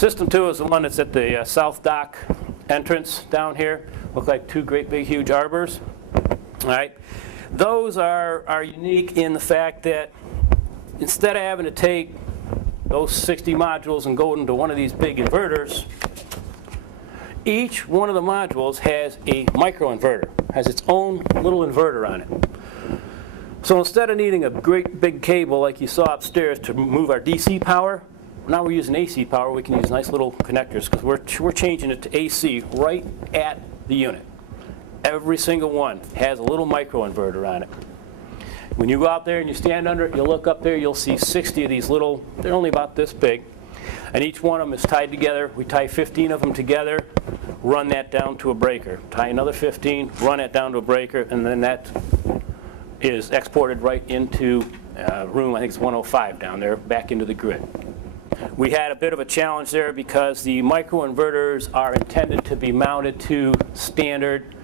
System 2 is the one that's at the south dock entrance down here. Look like two great big huge arbors. All right. Those are unique in the fact that instead of having to take those 60 modules and go into one of these big inverters, each one of the modules has a microinverter, has its own little inverter on it. So instead of needing a great big cable like you saw upstairs to move our DC power, now we're using AC power. We can use nice little connectors because we're changing it to AC right at the unit. Every single one has a little microinverter on it. When you go out there and you stand under it, you'll look up there, you'll see 60 of these little, they're only about this big, and each one of them is tied together. We tie 15 of them together, run that down to a breaker. Tie another 15, run it down to a breaker, and then that is exported right into room, I think it's 105 down there, back into the grid. We had a bit of a challenge there because the microinverters are intended to be mounted to standard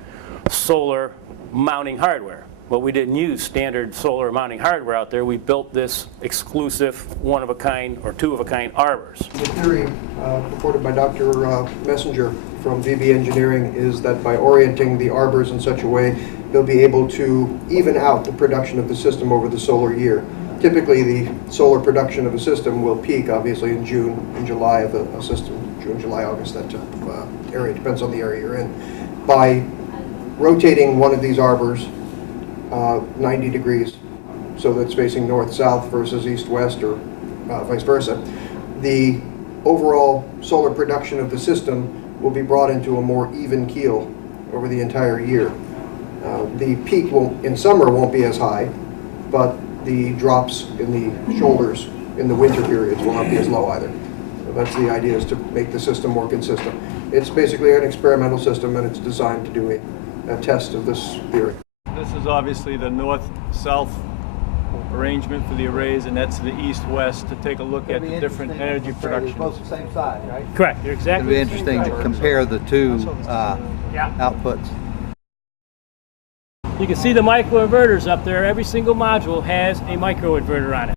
solar mounting hardware. But we didn't use standard solar mounting hardware out there. We built this exclusive one-of-a-kind or two-of-a-kind arbors. The theory reported by Dr. Messenger from VB Engineering is that by orienting the arbors in such a way, they'll be able to even out the production of the system over the solar year. Typically, the solar production of a system will peak, obviously, in June and July of a system. June, July, August, that type of area. Depends on the area you're in. By rotating one of these arbors 90 degrees, so that's facing north-south versus east-west or vice versa, the overall solar production of the system will be brought into a more even keel over the entire year. The peak in summer won't be as high, but the drops in the shoulders in the winter periods will not be as low either. So that's the idea, is to make the system more consistent. It's basically an experimental system, and it's designed to do a test of this theory. This is obviously the north-south arrangement for the arrays, and that's the east-west to take a look at the different energy production. Both the same size, right? Correct. You're exactly. It'll be interesting to compare the two outputs. You can see the microinverters up there. Every single module has a microinverter on it.